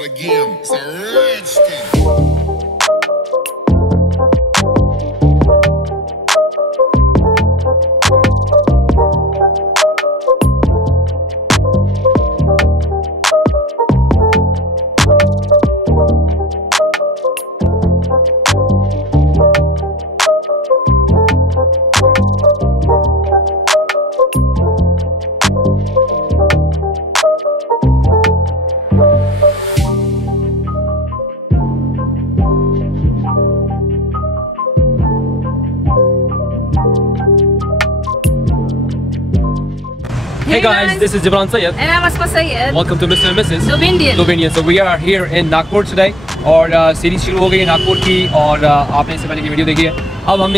out again. It's a rich thing. Hey guys, this is Gibran Sayed. And I'm Asma Sayed. Welcome to Mr&Mrs Dubindian. So we are here in Nagpur today और series शुरू हो गई है नागपुर की और आपने इससे पहले की वीडियो देखी है। अब हम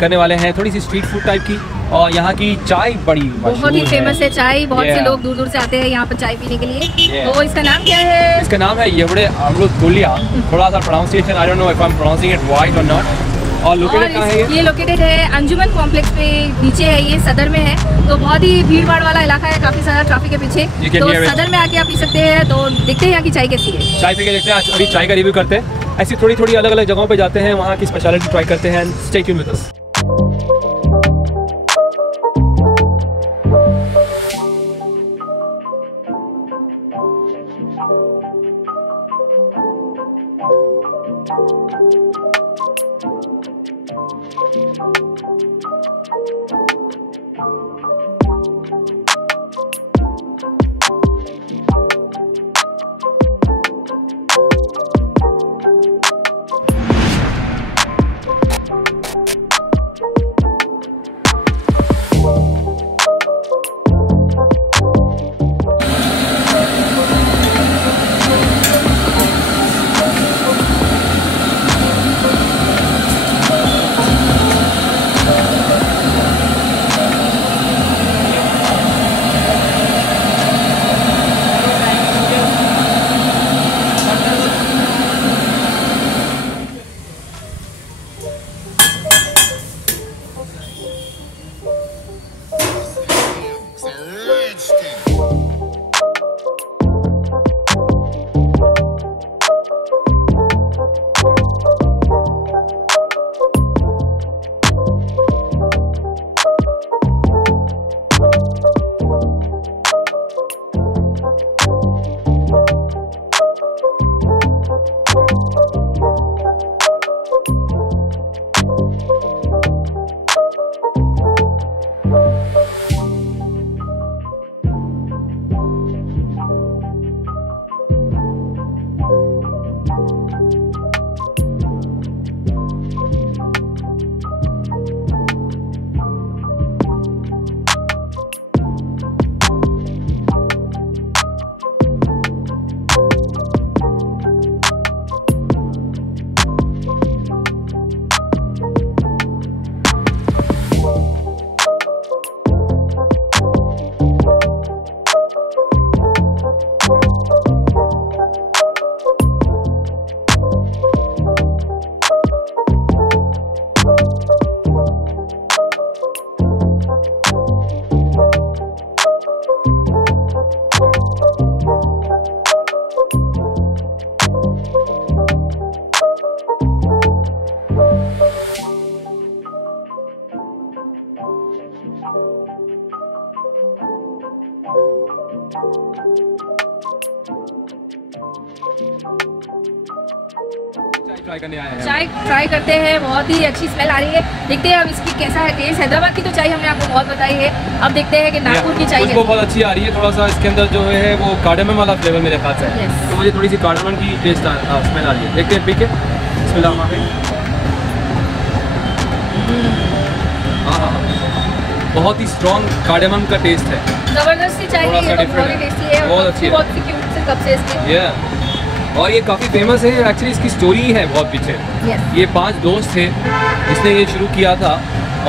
करने वाले हैं थोड़ी सी स्ट्रीट फूड टाइप की और यहाँ की चाय बड़ी बहुत ही फेमस है चाय। बहुत से लोग दूर दूर से आते हैं यहाँ पर चाय पीने के लिए। तो इसका नाम क्या है? इसका नाम है येवले अमृतुल्या। थोड़ा सा pronunciation I don't know if I am pronouncing it right और नॉट। और लोकेटेड कहाँ है ये लोकेटेड है अंजुमन कॉम्प्लेक्स पे नीचे है, ये सदर में है। तो बहुत ही भीड़ भाड़ वाला इलाका है, काफी सारा ट्रैफिक के पीछे। तो सदर में आके आप पी सकते हैं। तो देखते हैं यहाँ की चाय कैसी है। चाय पी के देखते हैं। अभी चाय का रिव्यू करते हैं। ऐसी थोड़ी थोड़ी अलग अलग जगहों पे जाते हैं, वहाँ की स्पेशलिटी ट्राई करते हैं। Stay tune with us. चाय ट्राई करते हैं। बहुत ही अच्छी स्मेल आ रही है। देखते हैं अब इसकी कैसा है टेस्ट। हैदराबाद की तो चाय हमने आपको बहुत बताई है। अब देखते हैं कि नागपुर की चाय उसको बहुत अच्छी आ रही है। थोड़ा सा इसके अंदर जो है वो कार्डमम वाला फ्लेवर मेरे ख्याल से है। तो मुझे थोड़ी सी कार्डमम की टेस्ट स्मेल आ रही है। देखते हैं पी के। हाँ, बहुत ही स्ट्रॉन्ग कार्डमम का टेस्ट है। जबरदस्ती चाय है, बहुत ही टेस्टी है। बहुत अच्छी है। बहुत सी क्यूट से कप से इसके। और ये काफ़ी फेमस है। एक्चुअली इसकी स्टोरी है बहुत पीछे। ये 5 दोस्त थे जिसने ये शुरू किया था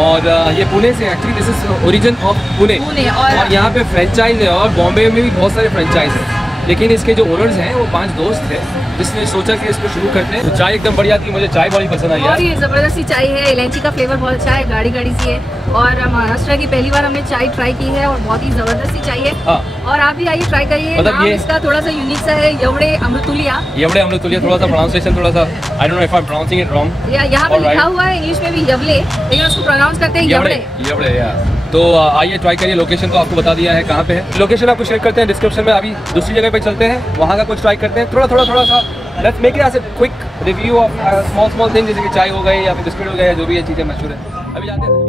और ये पुणे से actually this is origin of Pune. और यहाँ पे फ्रेंचाइज है और बॉम्बे में भी बहुत सारे फ्रेंचाइज है। लेकिन इसके जो ओनर्स हैं वो 5 दोस्त हैं जिसने सोचा कि इसको शुरू करते हैं। तो चाय एकदम बढ़िया थी, मुझे चाय बड़ी पसंद आई। और ये ज़बरदस्ती चाय है, इलायची का फ्लेवर बहुत अच्छा है, गाढ़ी गाढ़ी सी है। और महाराष्ट्र की पहली बार हमने चाय ट्राई की है और बहुत ही ज़बरदस्ती चाय है। हाँ। और आप भी आइए ट्राई करिए। मतलब ये इसका थोड़ा सा यूनिक सा है, येवले अमृतुल्या। येवले अमृतुल्या, थोड़ा सा प्रोनाउंसिएशन थोड़ा सा I don't know if I am pronouncing it wrong. यहाँ पे लिखा हुआ है इंग्लिश में भी येवले, लेकिन उसको प्रोनाउंस करते हैं येवले। येवले या तो आइए ट्राई करिए। लोकेशन तो आपको बता दिया है कहाँ पे है, लोकेशन आपको शेयर करते हैं डिस्क्रिप्शन में। अभी दूसरी जगह पे चलते हैं, वहाँ का कुछ ट्राई करते हैं। थोड़ा सा let's make it as a quick review of small thing, जैसे कि चाय हो गई या फिर बिस्किट हो गया, जो भी ये चीज़ें मशहूर है। अभी जाते हैं।